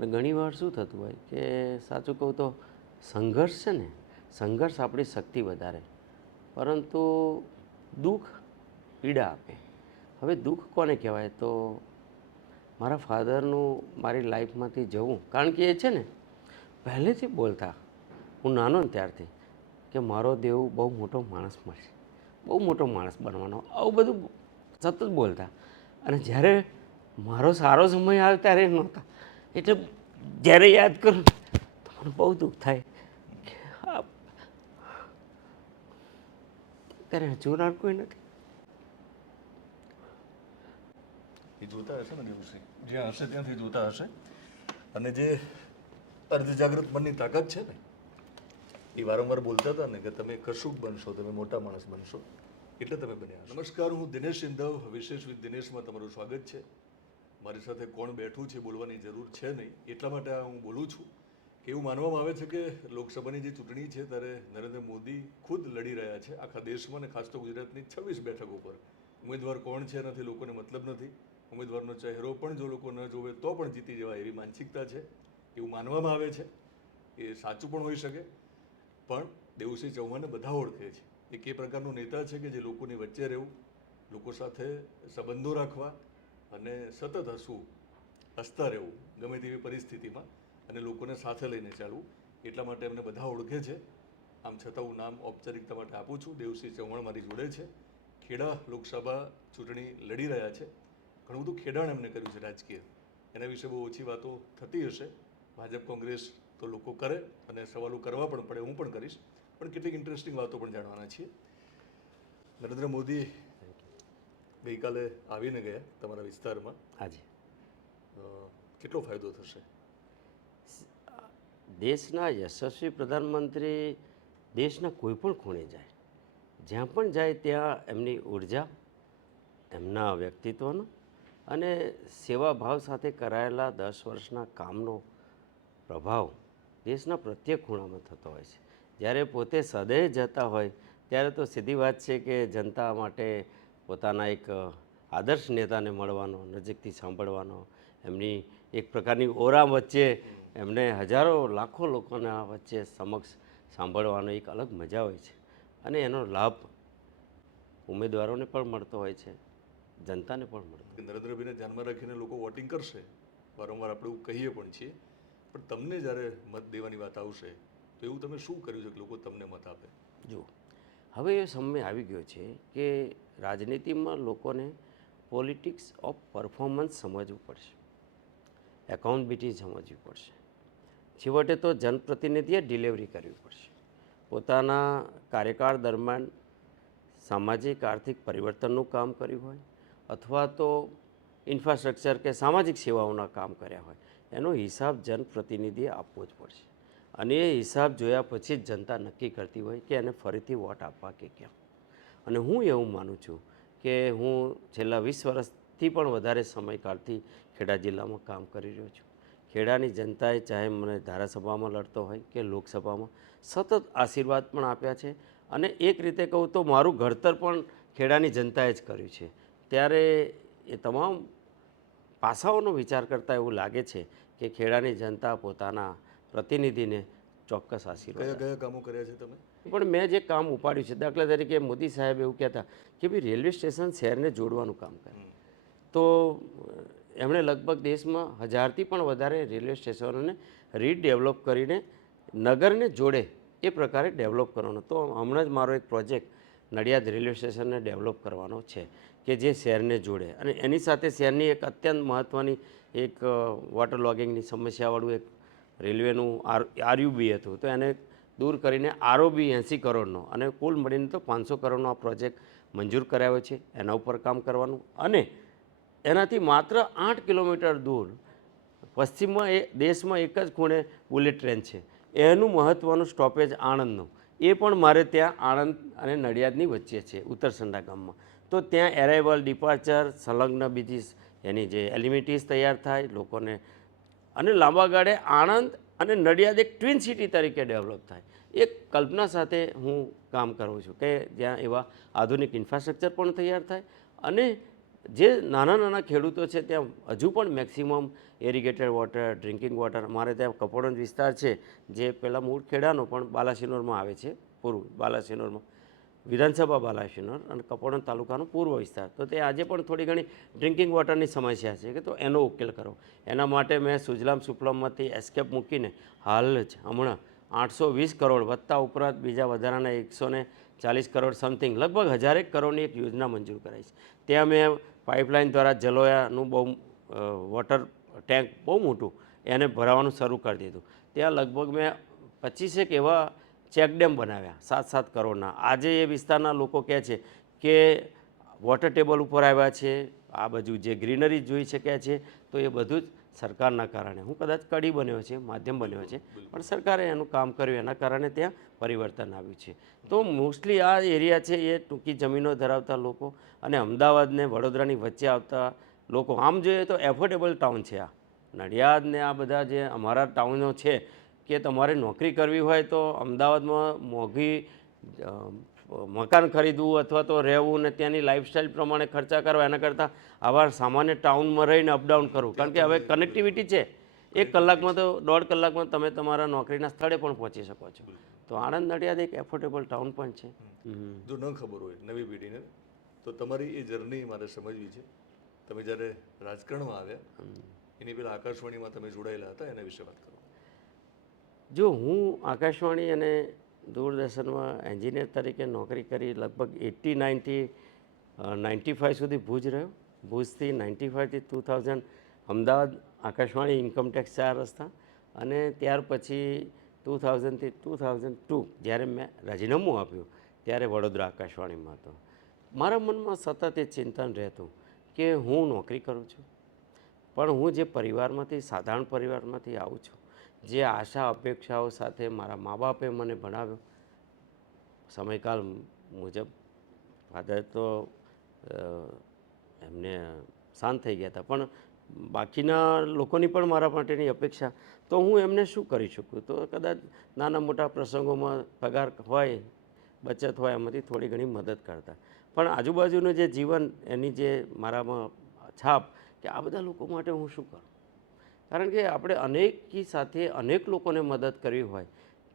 અને ઘણીવાર શું થતું હોય કે સાચું કહું તો સંઘર્ષ છે ને, સંઘર્ષ આપણી શક્તિ વધારે, પરંતુ દુઃખ પીડા આપે. હવે દુઃખ કોને કહેવાય? તો મારા ફાધરનું મારી લાઈફમાંથી જવું, કારણ કે એ છે ને પહેલેથી બોલતા, હું નાનો ને ત્યારથી, કે મારો દેવ બહુ મોટો માણસ મળશે, બહુ મોટો માણસ બનવાનો, આવું બધું સતત બોલતા. અને જ્યારે મારો સારો સમય આવે ત્યારે નહોતા. એટલે જ્યારે યાદ કરું તો મને બહુ દુઃખ થાય કે ત્યારે જોનાર કોઈ નથી. એ જોતા હશે ને દિવસે, જ્યાં હશે ત્યાંથી જોતા હશે. અને જે અર્ધજાગૃત મનની તાકાત છે ને, એ વારંવાર બોલતા હતા ને કે તમે કશુંક બનશો, તમે મોટા માણસ બનશો, એટલે તમે બન્યા. નમસ્કાર, હું દિનેશ ઇંધવ, વિશેષ વિથ દિનેશમાં તમારું સ્વાગત છે. મારી સાથે કોણ બેઠું છે બોલવાની જરૂર છે નહીં, એટલા માટે હું બોલું છું કે એવું માનવામાં આવે છે કે લોકસભાની જે ચૂંટણી છે ત્યારે નરેન્દ્ર મોદી ખુદ લડી રહ્યા છે આખા દેશમાં, અને ખાસ તો ગુજરાતની 26 બેઠકો પર. ઉમેદવાર કોણ છે એનાથી લોકોને મતલબ નથી. ઉમેદવારનો ચહેરો પણ જો લોકો ન જોવે તો પણ જીતી જવાય એવી માનસિકતા છે, એવું માનવામાં આવે છે. એ સાચું પણ હોઈ શકે, પણ દેવુસિંહ ચૌહાણને બધા ઓળખે છે. એક એ પ્રકારનો નેતા છે કે જે લોકોની વચ્ચે રહેવું, લોકો સાથે સંબંધો રાખવા અને સતત હસતા રહેવું ગમે તેવી પરિસ્થિતિમાં, અને લોકોને સાથે લઈને ચાલવું, એટલા માટે એમને બધા ઓળખે છે. આમ છતાં હું નામ ઔપચારિકતા માટે આપું છું. દેવુસિંહ ચૌહાણ મારી જોડે છે. ખેડા લોકસભા ચૂંટણી લડી રહ્યા છે. ઘણું બધું ખેડાણ એમને કર્યું છે રાજકીય, એના વિશે બહુ ઓછી વાતો થતી હશે. ભાજપ કોંગ્રેસ તો લોકો કરે અને સવાલો કરવા પણ પડે, હું પણ કરીશ, પણ કેટલીક ઇન્ટરેસ્ટિંગ વાતો પણ જાણવાના છીએ. નરેન્દ્ર મોદી ગઈકાલે આવીને ગયા તમારા વિસ્તારમાં. હાજી. કેટલો ફાયદો થશે? દેશના યશસ્વી પ્રધાનમંત્રી દેશના કોઈ પણ ખૂણે જાય, જ્યાં પણ જાય ત્યાં એમની ઉર્જા, એમના વ્યક્તિત્વનો અને સેવાભાવ સાથે કરાયેલા 10 વર્ષના કામનો પ્રભાવ દેશના પ્રત્યેક ખૂણામાં થતો હોય છે. જ્યારે પોતે સદૈવ જતા હોય ત્યારે તો સીધી વાત છે કે જનતા માટે પોતાના એક આદર્શ નેતાને મળવાનો, નજીકથી સાંભળવાનો, એમની એક પ્રકારની ઓરા વચ્ચે એમને હજારો લાખો લોકોના વચ્ચે સમક્ષ સાંભળવાનો એક અલગ મજા હોય છે. અને એનો લાભ ઉમેદવારોને પણ મળતો હોય છે, જનતાને પણ મળતો. નરેન્દ્રભાઈને ધ્યાનમાં રાખીને લોકો વોટિંગ કરશે, વારંવાર આપણે એવું કહીએ પણ છીએ, પણ તમને જ્યારે મત દેવાની વાત આવશે તો એવું તમે શું કર્યું છે કે લોકો તમને મત આપે? જો હવે એ સમય આવી ગયો છે કે રાજનીતિમાં લોકોને પોલિટિક્સ ઓફ પરફોર્મન્સ સમજવું પડશે, એકાઉન્ટેબિલિટી સમજવી પડશે. છેવટે તો જનપ્રતિનિધિએ ડિલિવરી કરવી પડશે. પોતાના કાર્યકાળ દરમિયાન સામાજિક આર્થિક પરિવર્તનનું કામ કર્યું હોય અથવા તો ઇન્ફ્રાસ્ટ્રક્ચર કે સામાજિક સેવાઓના કામ કર્યા હોય, એનો હિસાબ જનપ્રતિનિધિએ આપવો જ પડશે. અને એ હિસાબ જોયા પછી જ જનતા નક્કી કરતી હોય કે એને ફરીથી વોટ આપવા કે કેમ. અને હું એવું માનું છું કે હું છેલ્લા 20 વર્ષથી પણ વધારે સમયકાળથી ખેડા જિલ્લામાં કામ કરી રહ્યો છું. ખેડાની જનતાએ ચાહે મને ધારાસભામાં લડતો હોય કે લોકસભામાં સતત આશીર્વાદ પણ આપ્યા છે. અને એક રીતે કહું તો મારું ઘડતર પણ ખેડાની જનતાએ જ કર્યું છે. ત્યારે એ તમામ પાસાઓનો વિચાર કરતાં એવું લાગે છે કે ખેડાની જનતા પોતાના પ્રતિનિધિને ચોક્કસ આશીર્વાદ. કયા કામો કર્યા છે તમે? પણ મેં જે કામ ઉપાડ્યું છે, દાખલા તરીકે મોદી સાહેબ એવું કહેતા કે ભાઈ રેલવે સ્ટેશન શહેરને જોડવાનું કામ કરે, તો એમણે લગભગ દેશમાં 1000થી પણ વધારે રેલવે સ્ટેશનોને રીડેવલપ કરીને નગરને જોડે એ પ્રકારે ડેવલપ કરવાનો. તો હમણાં જ મારો એક પ્રોજેક્ટ નડિયાદ રેલવે સ્ટેશનને ડેવલપ કરવાનો છે કે જે શહેરને જોડે. અને એની સાથે શહેરની એક અત્યંત મહત્ત્વની એક વોટર લોગિંગની સમસ્યાવાળું એક રેલવેનું આરયુબી હતું, તો એને દૂર કરીને આરઓબી 80 કરોડનો અને કુલ મળીને તો 500 કરોડનો આ પ્રોજેક્ટ મંજૂર કરાયો છે. એના ઉપર કામ કરવાનું. અને એનાથી માત્ર 8 કિલોમીટર દૂર પશ્ચિમમાં દેશમાં એક જ ખૂણે બુલેટ ટ્રેન છે, એનું મહત્ત્વનું સ્ટોપેજ આણંદનું, એ પણ મારે ત્યાં આણંદ અને નડિયાદની વચ્ચે છે, ઉત્તરસંડા ગામમાં. તો ત્યાં એરાઇવલ, ડિપાર્ચર, સંલગ્ન બીજી એની જે એલિમેન્ટીઝ તૈયાર થાય લોકોને, અને લાંબા ગાળે આણંદ અને નડિયાદ એક ટ્વિન સિટી તરીકે ડેવલપ થાય. એક કલ્પના સાથે હું કામ કરું છું કે જ્યાં એવા આધુનિક ઇન્ફ્રાસ્ટ્રક્ચર પણ તૈયાર થાય અને જે નાના નાના ખેડૂતો છે ત્યાં હજુ પણ મેક્સિમમ ઇરિગેટેડ વોટર, ડ્રિંકિંગ વોટર. મારે ત્યાં કપોળણ વિસ્તાર છે જે પહેલાં મૂળ ખેડાનો પણ બાલાસિનોરમાં આવે છે, પૂર્વ બાલાસિનોરમાં, વિધાનસભા બાલાસિનોર અને કપોળણ તાલુકાનો પૂર્વ વિસ્તાર. તો તે આજે પણ થોડી ઘણી ડ્રિંકિંગ વોટરની સમસ્યા છે કે તો એનો ઉકેલ કરો. એના માટે મેં સુજલામ સુફલામમાંથી એસ્કેપ મૂકીને હાલ જ હમણાં 820 કરોડ વત્તા ઉપરાંત બીજા વધારાના 140 કરોડ સમથિંગ લગભગ 1000 કરોડની એક યોજના મંજૂર કરાઈ છે. ત્યાં મેં પાઇપલાઇન દ્વારા જલોયાનું બહુ વોટર ટેન્ક બહુ મોટું એને ભરાવાનું શરૂ કરી દીધું. ત્યાં લગભગ મેં 25 એવા ચેકડેમ બનાવ્યા 7-7 કરોડના. આજે એ વિસ્તારના લોકો કહે છે કે વોટર ટેબલ ઉપર આવ્યા છે, આ બાજુ જે ગ્રીનરી જોઈ શક્યા છે, તો એ બધું જ સરકારના કારણે. હું કદાચ કડી બન્યો છે, માધ્યમ બન્યો છે, પણ સરકારે એનું કામ કર્યું, એના કારણે ત્યાં પરિવર્તન આવ્યું છે. તો મોસ્ટલી આ એરિયા છે એ ટૂંકી જમીનો ધરાવતા લોકો અને અમદાવાદને વડોદરાની વચ્ચે આવતા લોકો. આમ જોઈએ તો એફોર્ડેબલ ટાઉન છે આ નડિયાદ ને આ બધા જે અમારા ટાઉનો છે કે તમારે નોકરી કરવી હોય તો અમદાવાદમાં મોંઘી મકાન ખરીદવું અથવા તો રહેવું ને ત્યાંની લાઈફસ્ટાઈલ પ્રમાણે ખર્ચા કરવા એના કરતાં આવા સામાન્ય ટાઉનમાં રહીને અપડાઉન કરવું. કારણ કે હવે કનેક્ટિવિટી છે, 1 કલાકમાં તો 1.5 કલાકમાં તમે તમારા નોકરીના સ્થળે પણ પહોંચી શકો છો. તો આણંદ નડિયાદ એક એફોર્ડેબલ ટાઉન પણ છે. જો ન ખબર હોય નવી પેઢીને તો તમારી એ જર્ની મારે સમજવી છે. તમે જ્યારે રાજકારણમાં આવ્યા એની પહેલાં આકાશવાણીમાં તમે જોડાયેલા હતા, એના વિશે વાત કરો. જો હું આકાશવાણી અને દૂરદર્શનમાં એન્જિનિયર તરીકે નોકરી કરી લગભગ 89થી 95 સુધી ભુજ રહ્યો. ભુજથી 95થી 2000 અમદાવાદ આકાશવાણી ઇન્કમટેક્સ 4 રસ્તા, અને ત્યાર પછી 2000થી 2002 જ્યારે મેં રાજીનામું આપ્યું ત્યારે વડોદરા આકાશવાણીમાં હતો. મારા મનમાં સતત એ ચિંતન રહેતું કે હું નોકરી કરું છું, પણ હું જે પરિવારમાંથી, સાધારણ પરિવારમાંથી આવું છું, જે આશા અપેક્ષાઓ સાથે મારા મા બાપે મને ભણાવ્યો, સમયકાલ મુજબ ફાધર તો એમને શાંત થઈ ગયા હતા, પણ બાકીના લોકોની પણ મારા માટેની અપેક્ષા. તો હું એમને શું કરી શકું? તો કદાચ નાના મોટા પ્રસંગોમાં પગાર હોય, બચત હોય, એમાંથી થોડી ઘણી મદદ કરતા. પણ આજુબાજુનું જે જીવન, એની જે મારામાં છાપ કે આ બધા લોકો માટે હું શું કરું? કારણ કે આપણે અનેકી સાથે અનેક લોકોને મદદ કરવી હોય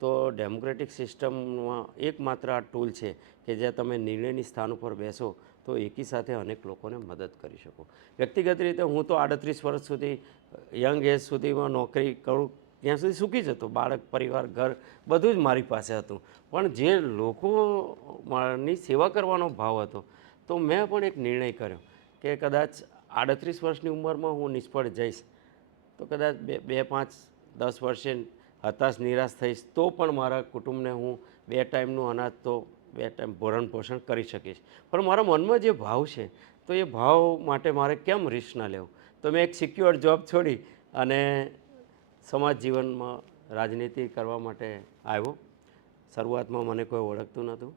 તો ડેમોક્રેટિક સિસ્ટમમાં એકમાત્ર આ ટૂલ છે કે જ્યાં તમે નિર્ણયની સ્થાન ઉપર બેસો તો એકી સાથે અનેક લોકોને મદદ કરી શકો. વ્યક્તિગત રીતે હું તો 38 વર્ષ સુધી યંગ એજ સુધીમાં નોકરી કરું ત્યાં સુધી સુખી જ હતો. બાળક, પરિવાર, ઘર બધું જ મારી પાસે હતું. પણ જે લોકોની સેવા કરવાનો ભાવ હતો તો મેં પણ એક નિર્ણય કર્યો કે કદાચ 38 વર્ષની ઉંમરમાં હું નિષ્ફળ જઈશ તો કદાચ 2, 5, 10 વર્ષે હતાશ નિરાશ થઈશ તો પણ મારા કુટુંબને હું 2 ટાઈમનું અનાજ તો 2 ટાઈમ ભરણ પોષણ કરી શકીશ. પણ મારા મનમાં જે ભાવ છે તો એ ભાવ માટે મારે કેમ રિસ્ક ન લેવું? તો મેં એક સિક્યોર જોબ છોડી અને સમાજ જીવનમાં રાજનીતિ કરવા માટે આવ્યો. શરૂઆતમાં મને કોઈ ઓળખતું નહોતું.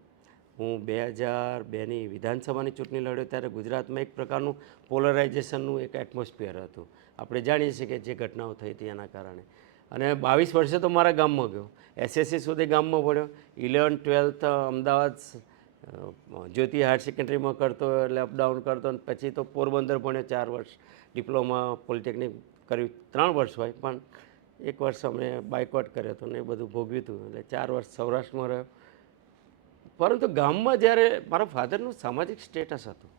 હું 2002ની વિધાનસભાની ચૂંટણી લડ્યો ત્યારે ગુજરાતમાં એક પ્રકારનું પોલરાઇઝેશનનું એક એટમોસ્ફિયર હતું. આપણે જાણીએ છીએ કે જે ઘટનાઓ થઈ હતી એના કારણે. અને 22 વર્ષે તો મારા ગામમાં ગયો, SSC સુધી ગામમાં ભણ્યો, 11th 12th અમદાવાદ જ્યોતિ હાયર સેકન્ડરીમાં કરતો, એટલે અપડાઉન કરતો, અને પછી તો પોરબંદર ભણ્યો 4 વર્ષ, ડિપ્લોમા પોલિટેકનિક કર્યું 3 વર્ષ હોય, પણ 1 વર્ષ અમે બાયકોટ કર્યો હતો ને એ બધું ભોગવ્યું હતું, એટલે 4 વર્ષ સૌરાષ્ટ્રમાં રહ્યો. પરંતુ ગામમાં જ્યારે મારા ફાધરનું સામાજિક સ્ટેટસ હતું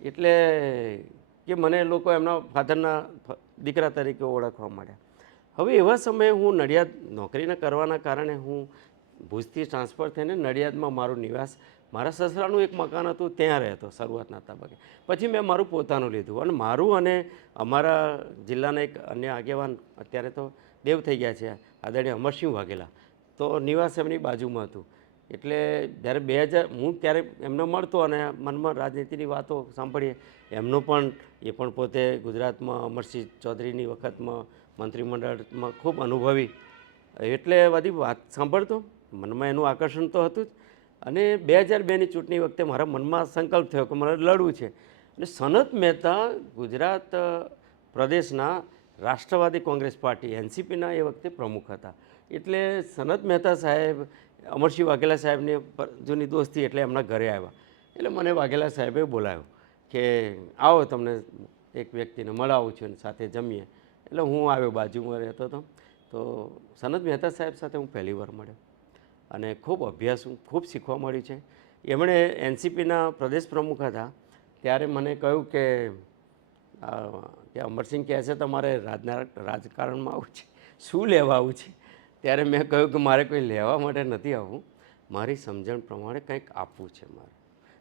એટલે કે મને લોકો એમના ફાધરના દીકરા તરીકે ઓળખવા માંડ્યા. હવે એવા સમયે હું નડિયાદ નોકરીને કરવાના કારણે હું ભુજથી ટ્રાન્સફર થઈને નડિયાદમાં મારું નિવાસ, મારા સસરાનું એક મકાન હતું ત્યાં રહેતો શરૂઆતના તબક્કે. પછી મેં મારું પોતાનું લીધું અને મારું અને અમારા જિલ્લાના એક અન્ય આગેવાન, અત્યારે તો દેવ થઈ ગયા છે, આદરણીય અમરસિંહ વાઘેલા, તો નિવાસ એમની બાજુમાં હતું. એટલે જ્યારે 2000 હું ત્યારે એમને મળતો અને મનમાં રાજનીતિની વાતો સાંભળીએ. એમનો પણ એ પણ પોતે ગુજરાતમાં અમરસિંહ ચૌધરીની વખતમાં મંત્રીમંડળમાં ખૂબ અનુભવી, એટલે બધી વાત સાંભળતો, મનમાં એનું આકર્ષણ તો હતું જ. અને 2002ની ચૂંટણી વખતે મારા મનમાં સંકલ્પ થયો કે મને લડવું છે. અને સનત મહેતા ગુજરાત પ્રદેશના રાષ્ટ્રવાદી કોંગ્રેસ પાર્ટી NCPના એ વખતે પ્રમુખ હતા. એટલે સનત મહેતા સાહેબ, અમરસિંહ વાઘેલા સાહેબની જૂની દોસ્તી, એટલે એમના ઘરે આવ્યા. એટલે મને વાઘેલા સાહેબે બોલાવ્યો કે આવો તમને એક વ્યક્તિને મળાવું છું અને સાથે જમીએ. એટલે હું આવ્યો, બાજુમાં રહેતો હતો. તો સનત મહેતા સાહેબ સાથે હું પહેલી વાર મળ્યો અને ખૂબ અભ્યાસ, ખૂબ શીખવા મળ્યું છે. એમણે એનસીપીના પ્રદેશ પ્રમુખ હતા ત્યારે મને કહ્યું કે અમરસિંહ કહે છે તમારે રાજકારણમાં આવવું છે, શું લેવા આવવું છે? ત્યારે મેં કહ્યું કે મારે કોઈ લેવા માટે નથી આવવું, મારી સમજણ પ્રમાણે કંઈક આપવું છે મારે.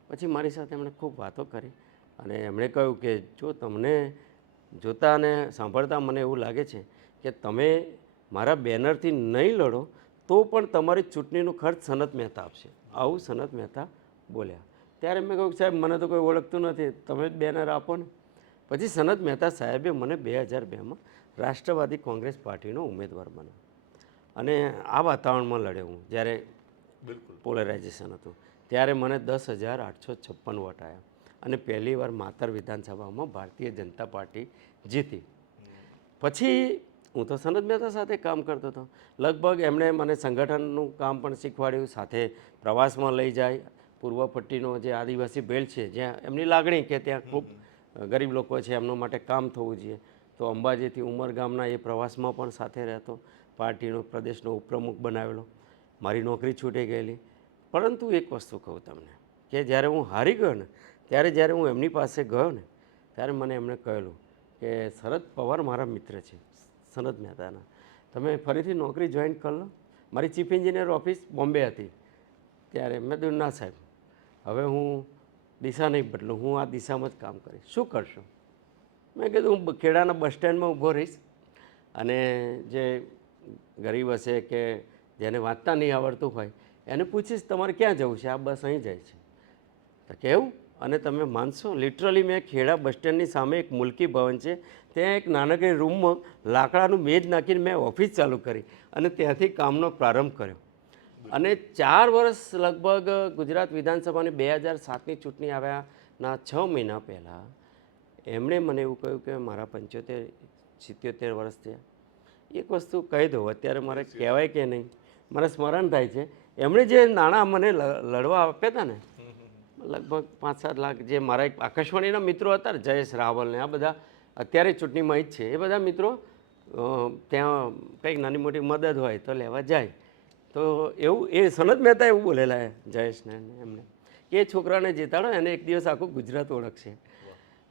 પછી મારી સાથે એમણે ખૂબ વાતો કરી અને એમણે કહ્યું કે જો તમને જોતા અને સાંભળતા મને એવું લાગે છે કે તમે મારા બેનરથી નહીં લડો તો પણ તમારી ચૂંટણીનો ખર્ચ સનત મહેતા આપશે. આવું સનત મહેતા બોલ્યા. ત્યારે મેં કહ્યું સાહેબ મને તો કોઈ ઓળખતું નથી, તમે જ બેનર આપો ને. પછી સનત મહેતા સાહેબે મને 2002માં રાષ્ટ્રવાદી કોંગ્રેસ પાર્ટીનો ઉમેદવાર બનાવ્યો અને આ વાતાવરણમાં લડ્યો હું. જ્યારે બિલકુલ પોલરાઇઝેશન હતું ત્યારે મને 10,856 વોટ આવ્યા અને પહેલીવાર માતર વિધાનસભામાં ભારતીય જનતા પાર્ટી જીતી. પછી હું તો સનત મહેતા સાથે કામ કરતો હતો. લગભગ એમણે મને સંગઠનનું કામ પણ શીખવાડ્યું, સાથે પ્રવાસમાં લઈ જાય. પૂર્વ પટ્ટીનો જે આદિવાસી બેલ્ટ છે જ્યાં એમની લાગણી કે ત્યાં ખૂબ ગરીબ લોકો છે એમના માટે કામ થવું જોઈએ, તો અંબાજીથી ઉમરગામના એ પ્રવાસમાં પણ સાથે રહેતો. પાર્ટીનો પ્રદેશનો ઉપપ્રમુખ બનાવેલો. મારી નોકરી છૂટી ગયેલી. પરંતુ એક વસ્તુ કહું તમને કે જ્યારે હું હારી ગયો ને ત્યારે જ્યારે હું એમની પાસે ગયો ને ત્યારે મને એમણે કહેલું કે શરદ પવાર મારા મિત્ર છે સનત મહેતાના, તમે ફરીથી નોકરી જોઈન કરી લો. મારી ચીફ એન્જિનિયર ઓફિસ બોમ્બે હતી ત્યારે. મેં કીધું ના સાહેબ, હવે હું દિશા નહીં બદલું, હું આ દિશામાં જ કામ કરીશ. શું કરશો? મેં કીધું હું ખેડાના બસ સ્ટેન્ડમાં ઊભો રહીશ અને જે ગરીબ હશે કે જેને વાંચતા નહીં આવડતું હોય એને પૂછીશ તમારે ક્યાં જવું છે, આ બસ અહીં જાય છે. તો કેવું? અને તમે માનશો લિટરલી મેં ખેડા બસ સ્ટેન્ડની સામે એક મુલકી ભવન છે ત્યાં એક નાનકડી રૂમમાં લાકડાનું મેજ નાખીને મેં ઓફિસ ચાલુ કરી અને ત્યાંથી કામનો પ્રારંભ કર્યો. અને 4 વર્ષ લગભગ ગુજરાત વિધાનસભાની 2007ની ચૂંટણી આવ્યાના 6 મહિના પહેલાં એમણે મને એવું કહ્યું કે મારા 75-77 વર્ષ થયા. એક વસ્તુ કહી દઉં, અત્યારે મારે કહેવાય કે નહીં, મને સ્મરણ થાય છે. એમણે જે નાણાં મને લડવા આપ્યા હતા ને લગભગ 5-7 લાખ, જે મારા એક આકાશવાણીના મિત્રો હતા ને જયેશ રાવલ ને આ બધા અત્યારે ચૂંટણીમાં જ છે, એ બધા મિત્રો ત્યાં કંઈક નાની મોટી મદદ હોય તો લેવા જાય. તો એવું એ સનત મહેતા એવું બોલેલા જયેશને એમને કે એ છોકરાને જીતાડો, એને એક દિવસ આખું ગુજરાત ઓળખશે.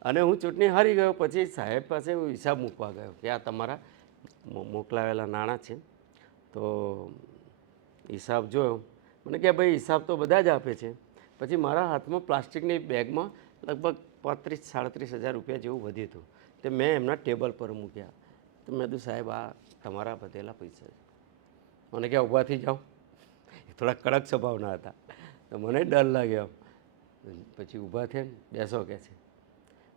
અને હું ચૂંટણી હારી ગયો. પછી સાહેબ પાસે હું હિસાબ મૂકવા ગયો કે આ તમારા મોકલાવેલા નાણાં છે. તો હિસાબ જોયો, મને કે ભાઈ હિસાબ તો બધા જ આપે છે. પછી મારા હાથમાં પ્લાસ્ટિકની બેગમાં લગભગ 35-37 હજાર રૂપિયા જેવું વધ્યું હતું. તે મેં એમના ટેબલ પર મૂક્યા. તો મેં કીધું સાહેબ આ તમારા બધેલા પૈસા છે. મને કે ઊભા થઈ જાઓ. થોડા કડક સ્વભાવના હતા તો મને ડર લાગ્યો. પછી ઊભા થયા, બેસો કે છે.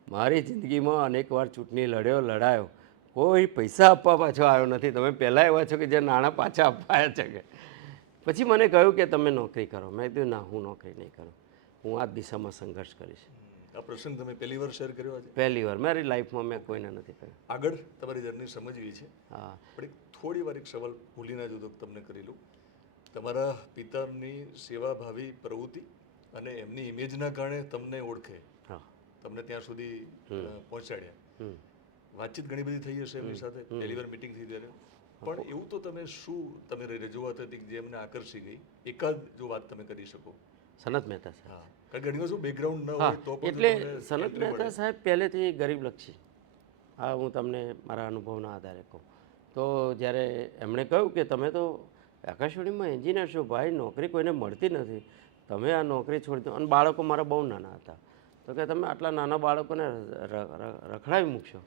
મારી જિંદગીમાં અનેકવાર ચૂંટણી લડાયો, કોઈ પૈસા આપવા પાછો આવ્યો નથી. તમે પહેલાં એવા છો કે જે નાણાં પાછા અપાયા છે કે. પછી મને કહ્યું કે તમે નોકરી કરો. મેં કીધું ના, હું નોકરી નહીં કરું, હું આ દિશામાં સંઘર્ષ કરીશ. આ પ્રસંગ તમે પહેલી વાર શેર કર્યો આજે? પહેલી વાર મારી લાઈફમાં મેં કોઈને નથી કહ્યું. આગળ તમારી જર્ની સમજવી છે. હા, પણ એક થોડી વાર એક સવાલ ભૂલી ના જતો તમને કરી લઉં. તમારા પિતાની સેવાભાવી પ્રવૃત્તિ અને એમની ઇમેજના કારણે તમને ઓળખે, હા, તમને ત્યાં સુધી પહોંચાડ્યા. વાતચીત ઘણી બધી થઈ હશે એમની સાથે, પહેલી વાર મિટિંગ થઈ ત્યારે. પણ એવું તો તમે શું તમે રજૂઆત હતી જે એમને આકર્ષી ગઈ? એકાદ જો વાત તમે કરી શકો. સનત મહેતા સાહેબ. હા, કારણ કે ઘણી વાર શું બેકગ્રાઉન્ડ ન હા, હોય તો પણ એટલે તમને સનત entry મળે. મહેતા સાહેબ પહેલેથી ગરીબલક્ષી. હા, હું તમને મારા અનુભવના આધારે કહું તો જ્યારે એમણે કહ્યું કે તમે તો આકાશવાણીમાં એન્જિનિયર છો ભાઈ, નોકરી કોઈને મળતી નથી, તમે આ નોકરી છોડી દો. અને બાળકો મારા બહુ નાના હતા. તો કે તમે આટલા નાના બાળકોને રખડાવી મૂકશો.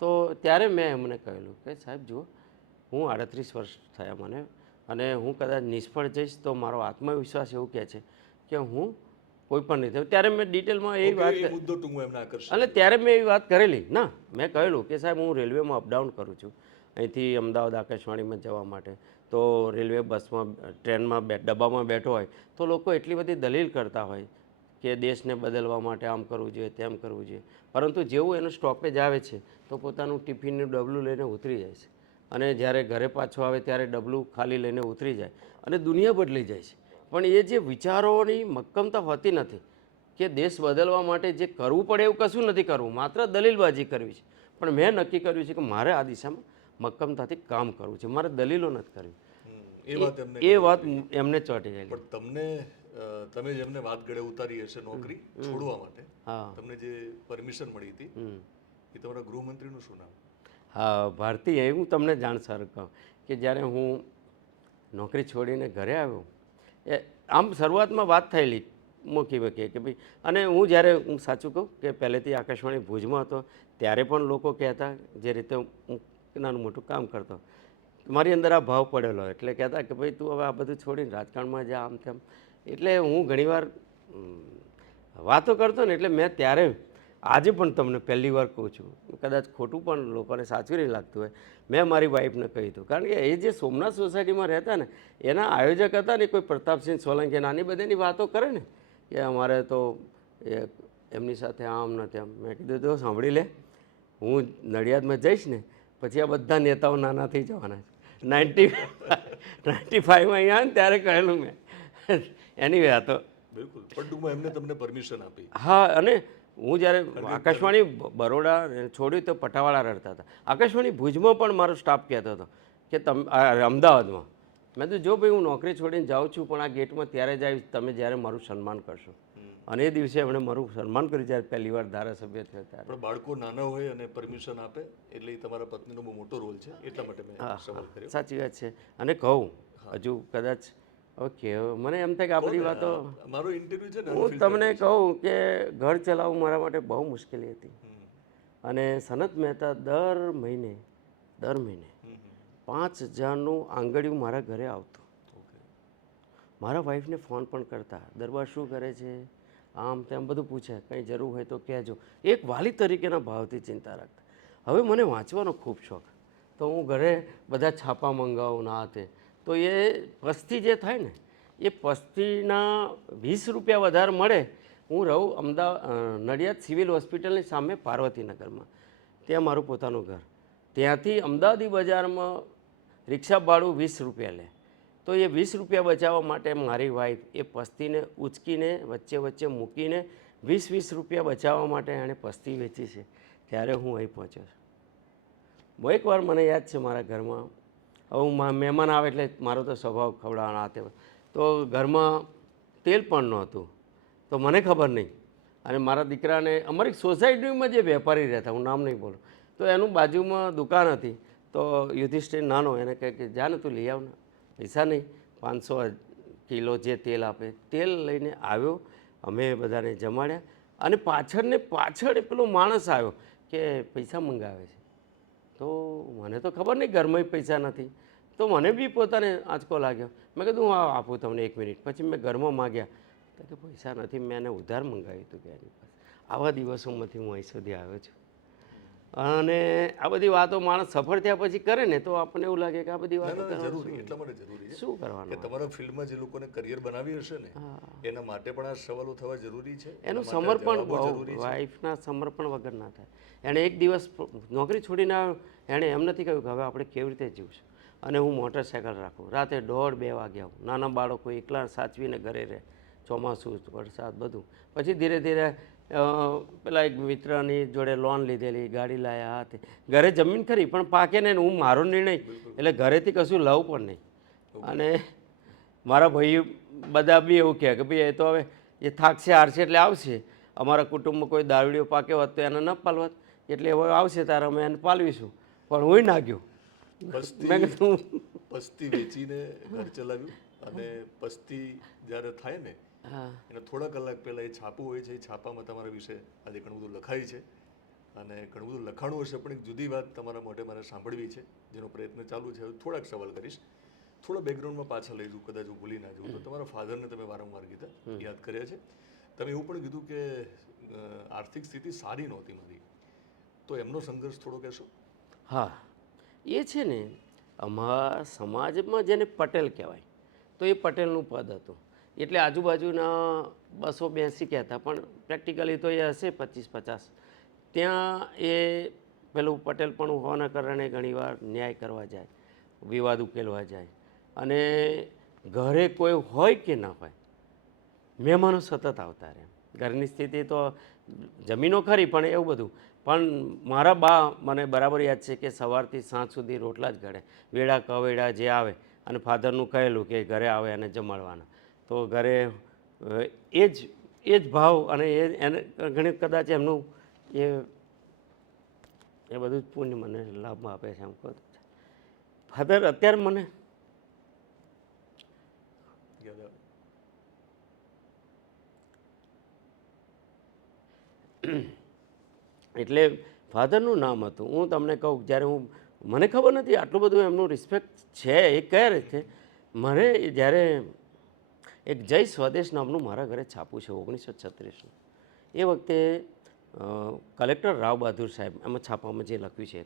તો ત્યારે મેં એમને કહેલું કે સાહેબ જુઓ, હું 38 વર્ષ થયા મને, અને હું કદાચ નિષ્ફળ જઈશ તો મારો આત્મવિશ્વાસ એવું કહે છે કે હું કોઈ પણ નહીં થયું. ત્યારે મેં ડિટેલમાં એ વાત એ મુદ્દો ટૂંકો એમને આકર્ષિત. અને ત્યારે મેં એવી વાત કરેલી ના, મેં કહેલું કે સાહેબ હું રેલવેમાં અપડાઉન કરું છું અહીંથી અમદાવાદ આકાશવાણીમાં જવા માટે. તો રેલવે બસમાં ટ્રેનમાં ડબ્બામાં બેઠો હોય તો લોકો એટલી બધી દલીલ કરતા હોય કે દેશને બદલવા માટે આમ કરવું જોઈએ, તેમ કરવું જોઈએ. પરંતુ જેવું એનું સ્ટોપેજ આવે છે તો પોતાનું ટિફિનનું ડબલું લઈને ઉતરી જાય છે. અને જ્યારે ઘરે પાછો આવે ત્યારે ડબલું ખાલી લઈને ઉતરી જાય અને દુનિયા બદલી જાય છે. પણ એ જે વિચારોની મક્કમતા હોતી નથી કે દેશ બદલવા માટે જે કરવું પડે એવું કશું નથી કરવું, માત્ર દલીલબાજી કરવી છે. પણ મેં નક્કી કર્યું છે કે મારે આ દિશામાં મક્કમતાથી કામ કરવું છે, મારે દલીલો નથી કરવી. એ વાત એમને એ વાત એમને ચોંટી ગયેલી. પણ તમને તમે જેમને વાત ગળે ઉતારી હશે નોકરી છોડવા માટે, હા તમને જે પરમિશન મળી હતી, એ તમારા ગૃહમંત્રીનું શું નામ? હા ભારતી, એ હું તમને જાણસાર કહું કે જ્યારે હું નોકરી છોડીને ઘરે આવ્યો, એ આમ શરૂઆતમાં વાત થયેલી મૂકી મૂકી કે ભાઈ, અને હું જ્યારે હું સાચું કહું કે પહેલેથી આકાશવાણી ભુજમાં હતો ત્યારે પણ લોકો કહેતા, જે રીતે હું નાનું મોટું કામ કરતો, મારી અંદર આ ભાવ પડેલો, એટલે કહેતા કે ભાઈ તું હવે આ બધું છોડીને રાજકારણમાં જા, આમ તેમ. એટલે હું ઘણીવાર વાતો કરતો ને, એટલે મેં ત્યારે આજે પણ તમને પહેલી વાર કહું છું, કદાચ ખોટું પણ લોકોને સાચું નહીં લાગતું હોય, મેં મારી વાઈફને કહ્યું હતું, કારણ કે એ જે સોમનાથ સોસાયટીમાં રહેતા ને એના આયોજક હતા ને કોઈ પ્રતાપસિંહ સોલંકી, નાની બધાની વાતો કરે ને કે અમારે તો એ એમની સાથે આમ ને તેમ. મેં કીધું તો સાંભળી લે, હું નડિયાદમાં જઈશ ને પછી આ બધા નેતાઓ નાના થઈ જવાના છે. 95માં અહીંયા ને ત્યારે કહેલું મેં. એની વાત તો બિલકુલ, પણ ટૂંકમાં એમને તમને પરમિશન આપી. હા, અને હું જ્યારે આકાશવાણી બરોડા છોડ્યું તો પટાવાળા રડતા હતા. આકાશવાણી ભુજમાં પણ મારો સ્ટાફ કહેતો હતો કે અમદાવાદમાં, મેં તો જો ભાઈ હું નોકરી છોડીને જાઉં છું પણ આ ગેટમાં ત્યારે જ આવીશ તમે જ્યારે મારું સન્માન કરશો. અને એ દિવસે એમણે મારું સન્માન કર્યું જ્યારે પહેલી વાર ધારાસભ્ય થયો ત્યારે. પણ બાળકો નાના હોય અને પરમિશન આપે એટલે એ તમારા પત્નીનો બહુ મોટો રોલ છે, એટલા માટે મેં સવાલ કર્યો. સાચી વાત છે. અને કહું હજુ કદાચ ઓકે, મને એમ થાય કે આ બધી વાતો મારો ઇન્ટરવ્યુ છે ને, હું તમને કહું કે ઘર ચલાવવું મારા માટે બહુ મુશ્કેલી હતી. અને સનત મહેતા દર મહિને 5,000નું આંગળીયું મારા ઘરે આવતું. મારા વાઈફને ફોન પણ કરતા, દરબાર શું કરે છે, આમ તેમ બધું પૂછે, કંઈ જરૂર હોય તો કહેજો. એક વાલી તરીકેના ભાવથી ચિંતા રાખતા. હવે મને વાંચવાનો ખૂબ શોખ, તો હું ઘરે બધા છાપા મંગાવું ના તે, તો એ પસ્તી જે થાય ને એ પસ્તીના 20 રૂપિયા વધારે મળે. હું રહું નડિયાદ સિવિલ હોસ્પિટલની સામે પાર્વતીનગરમાં, ત્યાં મારું પોતાનું ઘર. ત્યાંથી અમદાવાદી બજારમાં રિક્ષા ભાડું 20 રૂપિયા લે, તો એ 20 રૂપિયા બચાવવા માટે મારી વાઈફ એ પસ્તીને ઉચકીને વચ્ચે વચ્ચે મૂકીને 20 રૂપિયા બચાવવા માટે એણે પસ્તી વેચી છે. ત્યારે હું અહીં પહોંચ્યો છું. એકવાર મને યાદ છે મારા ઘરમાં, હવે હું મહેમાન આવે એટલે મારો તો સ્વભાવ ખવડાવવાનો આ તે, તો ઘરમાં તેલ પણ નહોતું, તો મને ખબર નહીં. અને મારા દીકરાને અમારી સોસાયટીમાં જે વેપારી રહેતા, હું નામ નહીં બોલું, તો એનું બાજુમાં દુકાન હતી, તો યુધિષ્ઠિર નાનો એને કહે કે જા ને તું લઈ આવ ને, પૈસા નહીં, 500 કિલો જે તેલ આપે, તેલ લઈને આવ્યો. અમે બધાને જમાડ્યા, અને પાછળ એ પેલો માણસ આવ્યો કે પૈસા મંગાવે છે. તો મને તો ખબર નહીં ઘરમાં પૈસા નથી, તો મને બી પોતાને આંચકો લાગ્યો. મેં કીધું હું આપું તમને 1 મિનિટ. પછી મેં ઘરમાં માગ્યા તો કે પૈસા નથી, મેં એને ઉધાર મંગાવ્યું હતું કે એની પાસે. આવા દિવસોમાંથી હું અહીં સુધી આવ્યો છું. અને આ બધી વાતો માણસ સફળ થયા પછી કરે ને તો આપણને એવું લાગે કે આ બધી વાતો જરૂરી, એટલા માટે જરૂરી છે શું કરવાનું. કે તમારા ફિલ્ડમાં જે લોકોને કરિયર બનાવી હશે ને એના માટે પણ આ સવાલો થવા જરૂરી છે. એનું સમર્પણ વાઈફના સમર્પણ વગર ના થાય. એણે એક દિવસ નોકરી છોડીને આવ્યો, એણે એમ નથી કહ્યું કે હવે આપણે કેવી રીતે જીવશું. અને હું મોટરસાઇકલ રાખું, રાતે 1:30-2 વાગે આવું, નાના બાળકો એકલા સાચવીને ઘરે રહે, ચોમાસું વરસાદ બધું. પછી ધીરે ધીરે પેલા એક મિત્રની જોડે લોન લીધેલી, ગાડી લાયા હાથે, ઘરે જમીન ખરી પણ પાકે નહીં. હું મારો નિર્ણય એટલે ઘરેથી કશું લઉં પણ નહીં. અને મારા ભાઈ બધા બી એવું કહે કે ભાઈ એ તો હવે એ થાકશે હારશે એટલે આવશે. અમારા કુટુંબમાં કોઈ દારૂડિયો પાક્યો હોત તો એને ન પાલવત, એટલે હવે આવશે ત્યારે અમે એને પાલવીશું. પણ હું ના ગયો. મેં કીધું પસ્તી વેચીને ઘર ચલાવ્યું, અને પસ્તી જ્યારે થાય ને એને થોડા કલાક પહેલાં એ છાપું હોય છે, એ છાપામાં તમારા વિશે આજે ઘણું બધું લખાય છે, અને ઘણું બધું લખાણું હશે. પણ એક જુદી વાત તમારા મોઢે મારે સાંભળવી છે, જેનો પ્રયત્ન ચાલુ છે. થોડાક સવાલ કરીશ, થોડા બેકગ્રાઉન્ડમાં પાછા લઈ જવું, કદાચ હું ભૂલી ના જવું. તો તમારા ફાધરને તમે વારંવાર કીધા, યાદ કર્યા છે. તમે એવું પણ કીધું કે આર્થિક સ્થિતિ સારી નહોતી મારી, તો એમનો સંઘર્ષ થોડો કહેશો? હા, એ છે ને અમારા સમાજમાં જેને પટેલ કહેવાય, તો એ પટેલનું પદ હતું. એટલે આજુબાજુના 282 કહેતા, પણ પ્રેક્ટિકલી તો એ હશે 25-50. ત્યાં એ પેલું પટેલ પણ હોવાના કારણે ઘણીવાર ન્યાય કરવા જાય, વિવાદ ઉકેલવા જાય. અને ઘરે કોઈ હોય કે ના હોય, મહેમાનો સતત આવતા રહે. ઘરની સ્થિતિ તો જમીનો ખરી પણ એવું બધું, પણ મારા બા મને બરાબર યાદ છે કે સવારથી સાંજ સુધી રોટલા જ ઘડે, વેળા કવેળા જે આવે, અને ફાધરનું કહેલું કે ઘરે આવે અને જમાડવાના. તો ઘરે એ જ ભાવ અને એને ઘણી કદાચ એમનું એ બધું જ પુણ્ય મને લાભમાં આપે છે. એમ કહું ફાધર અત્યારે મને યાદ આવે. એટલે ફાધરનું નામ હતું. હું તમને કહું, જ્યારે મને ખબર નથી આટલું બધું એમનું રિસ્પેક્ટ છે એ કયા રીતે. મને જ્યારે એક જય સ્વદેશ નામનું મારા ઘરે છાપું છે 1936નું. એ વખતે કલેક્ટર રાવ બહાદુર સાહેબ એમાં છાપામાં જે લખ્યું છે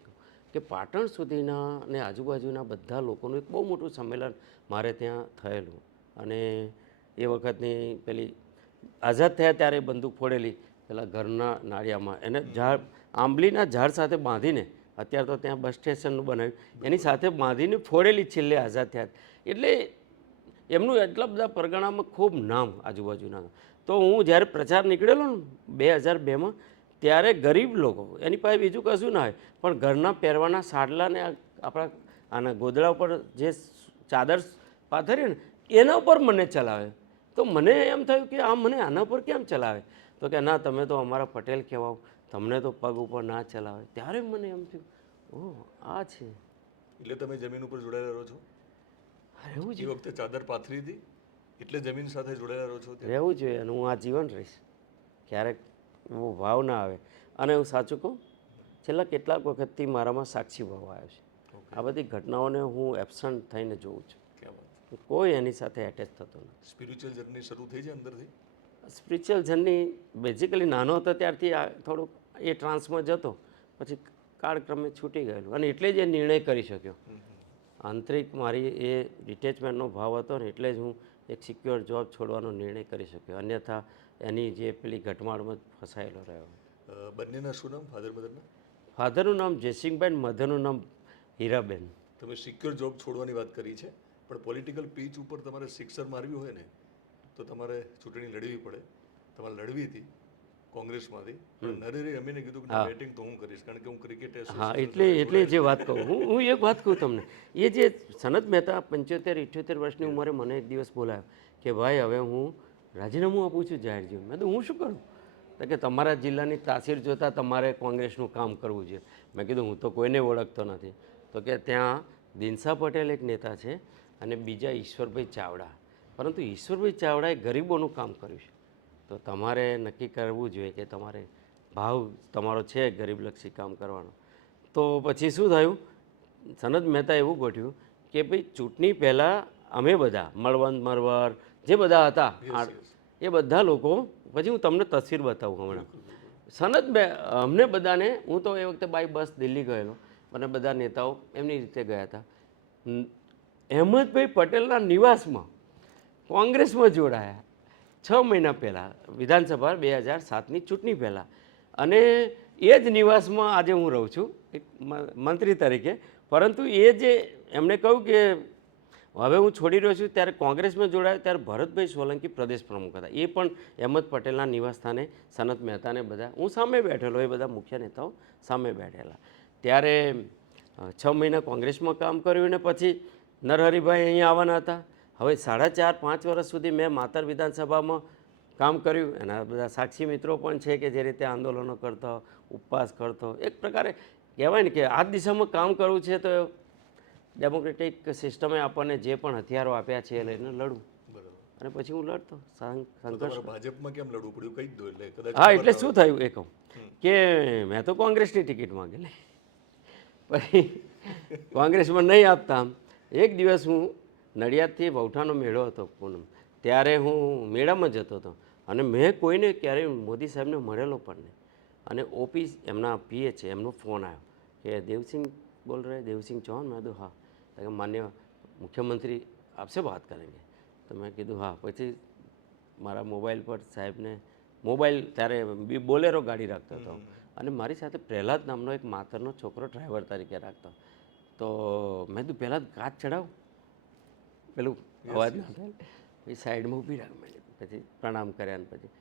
કે પાટણ સુધીના અને આજુબાજુના બધા લોકોનું એક બહુ મોટું સંમેલન મારે ત્યાં થયેલું. અને એ વખતની પેલી આઝાદ થયા ત્યારે બંદૂક ફોડેલી પેલા ઘરના નાળિયામાં એને ઝાડ આંબલીના ઝાડ સાથે બાંધીને, અત્યારે તો ત્યાં બસ સ્ટેશનનું બનાવ્યું, એની સાથે બાંધીને ફોડેલી છેલ્લે આઝાદ થયા. એટલે એમનું એટલા બધા પરગણામાં ખૂબ નામ આજુબાજુના. તો હું જ્યારે પ્રચાર નીકળેલો ને 2002માં, ત્યારે ગરીબ લોકો એની પાસે બીજું કશું ના હોય, પણ ઘરના પહેરવાના સાડલાને આપણા આના ગોદડા ઉપર જે ચાદર પાથરીએ ને એના ઉપર મને ચલાવે. તો મને એમ થયું કે આ મને આના ઉપર કેમ ચલાવે? તો કે ના, તમે તો અમારા પટેલ કહેવાઓ, તમને તો પગ ઉપર ના ચલાવે. ત્યારે મને એમ થયું, ઓહ આ છે. એટલે તમે જમીન ઉપર જોડાયેલા રહો છો? રહેવું એ જોઈએ, વખતે ચાદર પાથરી હતી એટલે જમીન સાથે જોડાયેલા રહો છો ત્યાં? રહેવું જોઈએ. અને હું આ જીવન રહીશ, ક્યારેક એવો ભાવ ના આવે. અને હું સાચું કહું, છેલ્લા કેટલાક વખતથી મારામાં સાક્ષી ભાવ આવ્યો છે. આ બધી ઘટનાઓને હું એબસન્ટ થઈને જોઉં છું. ક્યાં વાત. કોઈ એની સાથે એટેચ થતો નથી. સ્પિરિચ્યુઅલ જર્ની શરૂ થઈ છે અંદરથી? સ્પિરિચ્યુઅલ જર્ની બેઝિકલી નાનો હતો ત્યારથી આ થોડુંક એ ટ્રાન્સમાં જતો, પછી કાળક્રમે છૂટી ગયેલું. અને એટલે જ એ નિર્ણય કરી શક્યો. આંતરિક મારી એ ડિટેચમેન્ટનો ભાવ હતો ને એટલે જ હું એક સિક્યોર જોબ છોડવાનો નિર્ણય કરી શક્યો. અન્યથા એની જે પેલી ઘટમાળમાં ફસાયેલો રહ્યો. બંનેના શું નામ, ફાધર મધરના? ફાધરનું નામ જયસિંહભાઈ, મધરનું નામ હીરાબેન. તમે સિક્યોર જોબ છોડવાની વાત કરી છે, પણ પોલિટિકલ પીચ ઉપર તમારે સિક્સર મારવી હોય ને તો તમારે ચૂંટણી લડવી પડે. તમારે લડવી હતી કોંગ્રેસમાંથી, પણ નરેન્દ્ર અમીને કીધું કે બેટિંગ તો હું કરીશ, કારણ કે હું ક્રિકેટ હા, એટલે જે વાત કહું હું એક વાત કહું તમને. એ જે સનત મહેતા 75-78 વર્ષની ઉંમરે મને એક દિવસ બોલાયો કે ભાઈ હવે હું રાજીનામું આપું છું જાહેર જીવન. મેં તો હું શું કરું? તો કે તમારા જિલ્લાની તાસીર જોતાં તમારે કોંગ્રેસનું કામ કરવું જોઈએ. મેં કીધું હું તો કોઈને ઓળખતો નથી. તો કે ત્યાં દિનસા પટેલ એક નેતા છે અને બીજા ઈશ્વરભાઈ ચાવડા. પરંતુ ઈશ્વરભાઈ ચાવડાએ ગરીબોનું કામ કર્યું છે. તો તમારે નક્કી કરવું જોઈએ કે તમારે ભાવ તમારો છે ગરીબલક્ષી કામ કરવાનો. તો પછી શું થયું, સનત મહેતા એવું ગોઠવ્યું કે ભાઈ ચૂંટણી પહેલાં અમે બધા મળવંત મરવર જે બધા હતા એ બધા લોકો, પછી હું તમને તસવીર બતાવું હમણાં. અમને બધાને, હું તો એ વખતે બાય બસ દિલ્હી ગયેલો અને બધા નેતાઓ એમની રીતે ગયા હતા. અહેમદભાઈ પટેલના નિવાસમાં કોંગ્રેસમાં જોડાયા 6 મહિના પહેલાં, વિધાનસભા 2007ની ચૂંટણી પહેલાં. અને એ જ નિવાસમાં આજે હું રહું છું એક મંત્રી તરીકે. પરંતુ એ જે એમણે કહ્યું કે હવે હું છોડી રહ્યો છું, ત્યારે કોંગ્રેસમાં જોડાયો ત્યારે ભરતભાઈ સોલંકી પ્રદેશ પ્રમુખ હતા. એ પણ અહેમદ પટેલના નિવાસસ્થાને સનત મહેતાને બધા, હું સામે બેઠેલો, એ બધા મુખ્ય નેતાઓ સામે બેઠેલા. ત્યારે 6 મહિના કોંગ્રેસમાં કામ કર્યું ને પછી નરહરિભાઈ અહીંયા આવવાના હતા. હવે 4.5-5 વર્ષ સુધી મેં માતર વિધાનસભામાં કામ કર્યું. એના બધા સાક્ષી મિત્રો પણ છે કે જે રીતે આંદોલનો કરતો, ઉપવાસ કરતો. એક પ્રકારે કહેવાય ને કે આ દિશામાં કામ કરવું છે તો ડેમોક્રેટિક સિસ્ટમે આપણને જે પણ હથિયારો આપ્યા છે એ લઈને લડવું. અને પછી હું લડતો સંઘર્ષ. ભાજપમાં કેમ લડવું પડ્યું કહી જ દો. એટલે કદાચ હા, એટલે શું થયું એ કહું કે મેં તો કોંગ્રેસની ટિકિટ માંગેલી, પછી કોંગ્રેસમાં નહીં આપતા. એક દિવસ હું નડિયાદથી વૌઠાનો મેળો હતો પૂનમ, ત્યારે હું મેળામાં જતો હતો અને મેં કોઈને ક્યારેય મોદી સાહેબને મળેલો પણ નહીં. અને ઓપી એમના પીએ છે, એમનો ફોન આવ્યો કે દેવસિંહ બોલ રહે, દેવસિંહ ચૌહાણ. મેં કીધું હા. તો કે માન્ય મુખ્યમંત્રી આપસે વાત કરેંગે. તો મેં કીધું હા. પછી મારા મોબાઈલ પર સાહેબને મોબાઈલ, ત્યારે બોલેરો ગાડી રાખતો હતો અને મારી સાથે પ્રહલાદ નામનો એક માતરનો છોકરો ડ્રાઈવર તરીકે રાખતો. તો મેં કીધું પહેલાં કાચ ચડાવ, પેલું અવાજ ના થાય. પછી સાઈડમાં ઊભી રાખ. મેં પછી પ્રણામ કર્યા ને પછી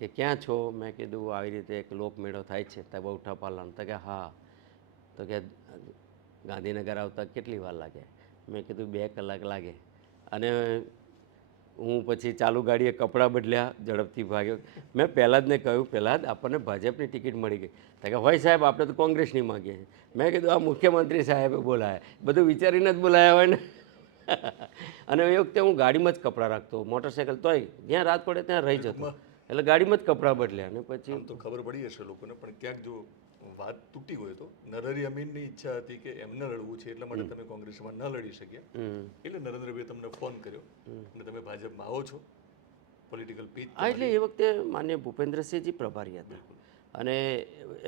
કે ક્યાં છો? મેં કીધું આવી રીતે એક લોકમેળો થાય છે તો બહુઠા પાલન. તો કે હા. તો કે ગાંધીનગર આવતા કેટલી વાર લાગે? મેં કીધું 2 કલાક લાગે. અને હું પછી ચાલુ ગાડીએ કપડાં બદલ્યા, ઝડપથી ભાગ્યો. મેં પહેલાં જ ને કહ્યું, પહેલાં જ આપણને ભાજપની ટિકિટ મળી ગઈ. તો કે હોય સાહેબ, આપણે તો કોંગ્રેસની માગીએ છીએ. મેં કીધું આ મુખ્યમંત્રી સાહેબે બોલાયા, બધું વિચારીને જ બોલાયા હોય ને. અને એ વખતે હું ગાડીમાં જ કપડાં રાખતો, મોટરસાઇકલ તોય જ્યાં રાત પડે ત્યાં રહી જતો, એટલે ગાડીમાં જ કપડાં બદલ્યા. અને પછી આમ તો ખબર પડી હશે લોકોને, પણ ક્યાંક જો વાત તૂટી હોય તો નરહરી અમીનની ઈચ્છા હતી કે એમને લડવું છે, એટલા માટે તમે કોંગ્રેસમાં ન લડી શક્યા, એટલે નરેન્દ્રભાઈએ તમને ફોન કર્યો અને તમે ભાજપમાં આવો છો. પોલિટિકલ પીચ હા, એટલે એ વખતે માન્ય ભૂપેન્દ્રસિંહજી પ્રભારી હતા. અને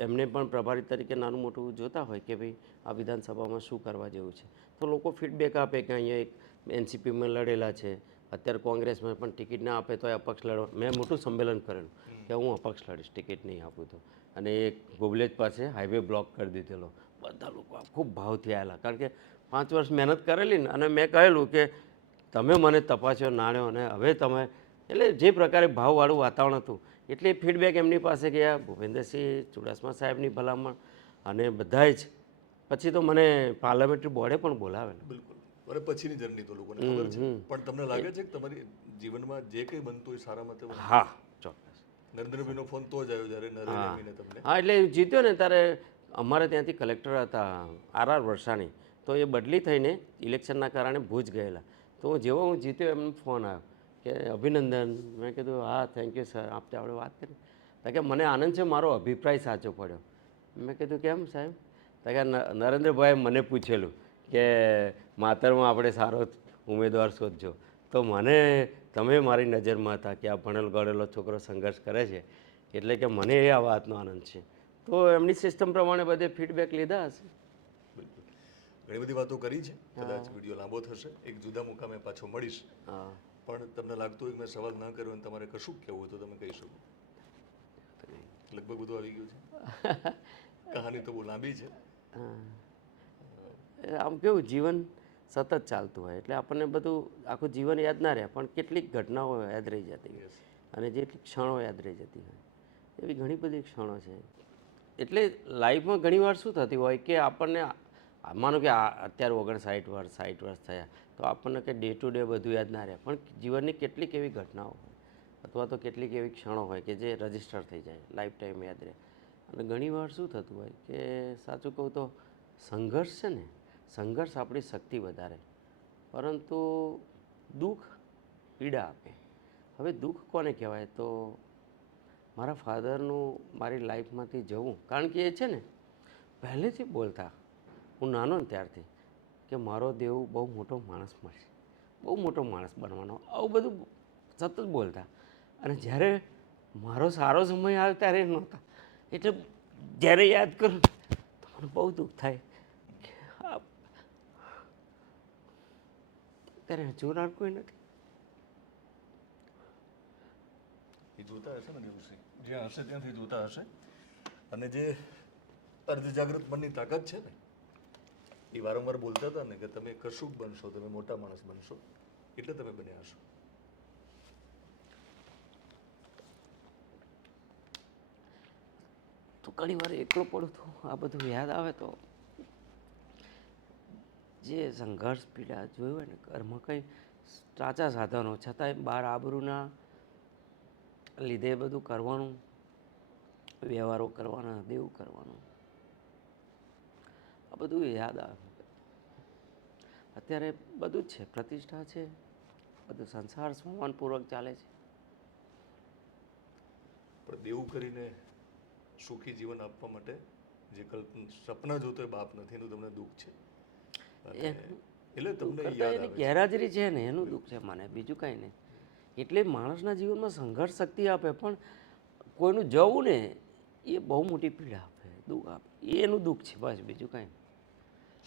એમને પણ પ્રભારી તરીકે નાનું મોટું જોતા હોય કે ભાઈ આ વિધાનસભામાં શું કરવા જેવું છે. તો લોકો ફીડબેક આપે કે અહીંયા એક એનસીપીમાં લડેલા છે, અત્યારે કોંગ્રેસમાં પણ ટિકિટ ના આપે તો અપક્ષ લડવા. મેં મોટું સંમેલન કરેલું કે હું અપક્ષ લડીશ, ટિકિટ નહીં આપું તો. અને એક ગોબલેજ પાસે હાઈવે બ્લોક કરી દીધેલો. બધા લોકો ખૂબ ભાવથી આવેલા, કારણ કે 5 વર્ષ મહેનત કરેલી ને. અને મેં કહેલું કે તમે મને તપાસ્યો, નાણ્યો, અને હવે તમે, એટલે જે પ્રકારે ભાવવાળું વાતાવરણ હતું, એટલે ફીડબેક એમની પાસે ગયા. ભૂપેન્દ્રસિંહ ચુડાસમા સાહેબની ભલામણ અને બધાય જ. પછી તો મને પાર્લામેન્ટરી બોર્ડે પણ બોલાવેલો. બિલકુલ. અને પછીની જર્ની તો લોકોને ખબર છે, પણ તમને લાગે છે કે તમારી જીવનમાં જે કંઈ બનતું હોય સારા માટે બનતું? હા, ચોક્કસ. નરેન્દ્રભાઈનો ફોન તો જ આવ્યો જ્યારે નરેન્દ્ર અમીને તમને. હા, એટલે જીત્યો ને ત્યારે અમારે ત્યાંથી કલેક્ટર હતા આર વરસાણી, તો એ બદલી થઈને ઇલેક્શનના કારણે ભુજ ગયેલા. તો જેવો હું જીત્યો એમનો ફોન આવ્યો કે અભિનંદન. મેં કીધું હા, થેન્ક યુ સર, આપણે વાત કરી. તો કે મને આનંદ છે, મારો અભિપ્રાય સાચો પડ્યો. મેં કીધું કેમ સાહેબ? તો કે નરેન્દ્રભાઈએ મને પૂછેલું કે માતરમાં આપણે સારો ઉમેદવાર શોધજો. તો મને તમે મારી નજરમાં હતા કે આ ભણેલો ગણેલો છોકરો સંઘર્ષ કરે છે, એટલે કે મને એ આ વાતનો આનંદ છે. તો એમની સિસ્ટમ પ્રમાણે બધે ફીડબેક લીધા હશે. બિલકુલ. ઘણી બધી વાતો કરી છે, કદાચ વિડીયો લાંબો થશે, એક જુદા મુકામે પાછો મળીશ. હા, પણ તમને લાગતું હોય કે મેં સવાલ ન કર્યો અને તમારે કશું કહેવું હોય તો તમે કહી શકો. લગભગ બધું આવી ગયું છે. કહાની તો બહુ લાંબી છે. આમ કેવું જીવન સતત ચાલતું હોય, એટલે આપણને બધું આખું જીવન યાદ ના રહે, પણ કેટલીક ઘટનાઓ યાદ રહી જતી હોય, અને જેટલી ક્ષણો યાદ રહી જતી હોય, એવી ઘણી બધી ક્ષણો છે. એટલે લાઈફમાં ઘણીવાર શું થતી હોય કે આપણને, માનો કે અત્યારે 59 વર્ષ 60 વર્ષ થયા, તો આપણને કે ડે ટુ ડે બધું યાદ ના રહે, પણ જીવનની કેટલીક એવી ઘટનાઓ હોય, અથવા તો કેટલીક એવી ક્ષણો હોય કે જે રજિસ્ટર થઈ જાય, લાઈફ ટાઈમ યાદ રહે. અને ઘણીવાર શું થતું હોય કે સાચું કહું તો સંઘર્ષ છે ને, સંઘર્ષ આપણી શક્તિ વધારે, પરંતુ દુઃખ પીડા આપે. હવે દુઃખ કોને કહેવાય? તો મારા ફાધરનું મારી લાઈફમાંથી જવું, કારણ કે એ છે ને પહેલેથી બોલતા, હું નાનો ને ત્યારથી, કે મારો દેવ બહુ મોટો માણસ મળશે, બહુ મોટો માણસ બનવાનો, આવું બધું સતત બોલતા. અને જ્યારે મારો સારો સમય આવ્યો ત્યારે નહોતા. એટલે જ્યારે યાદ કરું તો મને બહુ દુઃખ થાય કે ત્યારે જોનાર કોઈ નથી. એ જોતા હશે ને દિવસે, જ્યાં હશે ત્યાંથી જોતા હશે. અને જે અર્ધજાગૃત મનની તાકાત છે ને, એ વારંવાર બોલતા હતા ને કે તમે કશુંક બનશો, તમે મોટા માણસ બનશો, એટલે તમે બન્યા હશો. તો ઘણી વાર એકલો પડું તો આ બધું યાદ આવે તો જે સંઘર્ષ પીડા જોયું હોય ને, ઘરમાં કંઈ સાચા સાધનો છતાંય બહાર આબરૂના લીધે બધું કરવાનું, વ્યવહારો કરવાના, દેવું કરવાનું, આ બધું યાદ આવે. અત્યારે બધું જ છે, પ્રતિષ્ઠા છે, બધું સંસાર સન્માનપૂર્વક ચાલે છે. પણ દેવું કરીને સુખી જીવન આપવા માટે જે સપના જોતો એ બાપ નથી, એનું તમને દુઃખ છે. અને એટલે તમને યાદ એની આવે છે. ગેરહાજરી છે ને એનું દુઃખ છે મને, બીજું કાંઈ નહીં. એટલે માણસના જીવનમાં સંઘર્ષ શક્તિ આપે, પણ કોઈનું જવું ને એ બહુ મોટી પીડા આપે, દુઃખ આપે, એનું દુઃખ છે બસ, બીજું કાંઈ નહીં.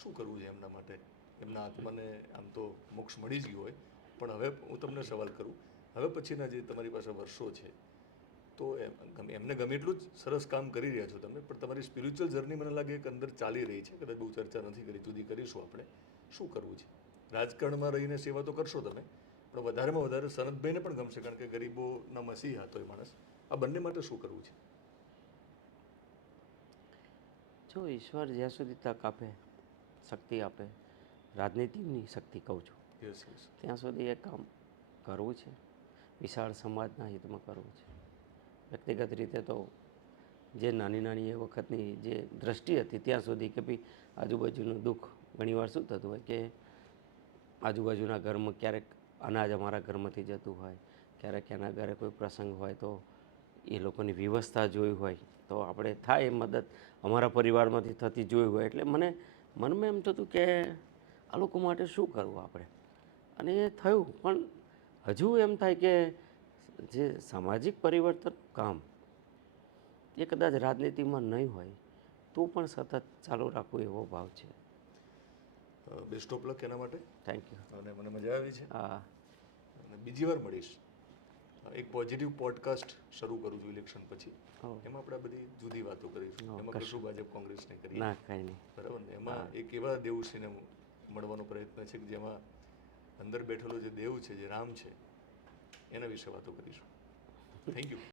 શું કરવું છે એમના માટે? એમના આત્માને આમ તો મોક્ષ મળી જ ગયો હોય, પણ હવે હું તમને સવાલ કરું, હવે પછીના જે તમારી પાસે વર્ષો છે, તો એમને ગમે એટલું જ સરસ કામ કરી રહ્યા છો તમે, પણ તમારી સ્પિરિચ્યુઅલ જર્ની મને લાગે કે અંદર ચાલી રહી છે, કદાચ બહુ ચર્ચા નથી કરી, જુદી કરીશું આપણે. શું કરવું છે? રાજકારણમાં રહીને સેવા તો કરશો તમે, પણ વધારેમાં વધારે સનતભાઈને પણ ગમશે, કારણ કે ગરીબોના મસીહા હતો એ માણસ, આ બંને માટે શું કરવું છે? જો ઈશ્વર જ્યાં સુધી તક આપે, શક્તિ આપે, રાજનીતિની શક્તિ કહું છું, યસ યસ. ત્યાં સુધી એ કામ કરવું છે, વિશાળ સમાજના હિતમાં કરવું છે. વ્યક્તિગત રીતે તો જે નાની નાની એ વખતની જે દ્રષ્ટિ હતી ત્યાં સુધી કે ભાઈ આજુબાજુનું દુઃખ, ઘણીવાર શું થતું હોય કે આજુબાજુના ઘરમાં ક્યારેક અનાજ અમારા ઘરમાંથી જતું હોય, ક્યારેક એના ઘરે કોઈ પ્રસંગ હોય તો એ લોકોની વ્યવસ્થા જોઈ હોય તો આપણે થાય એ મદદ અમારા પરિવારમાંથી થતી જોઈ હોય એટલે મનમાં એમ થતું કે આ લોકો માટે શું કરવું આપણે, અને એ થયું. પણ હજુ એમ થાય કે જે સામાજિક પરિવર્તન કામ એ કદાચ રાજનીતિમાં નહીં હોય તો પણ સતત ચાલુ રાખવું એવો ભાવ છે. બેસ્ટ ઓફ લક એના માટે. Thank you. અને મને મજા આવી છે. હા, અને બીજી વાર મળીશ. એક પોઝિટિવ પોડકાસ્ટ શરૂ કરું છું ઇલેક્શન પછી. હો. એમાં આપણે બધી જુદી વાતો કરીશું. હો, એમાં કશું ભાજપ કોંગ્રેસને કરીએ ના કાંઈ નહીં. બરાબર ને. એમાં એક એવા દેવસિંહને મળવાનો પ્રયત્ન છે કે જેમાં અંદર બેઠેલો જે દેવ છે, જે રામ છે, એના વિશે વાતો કરીશું. Thank you.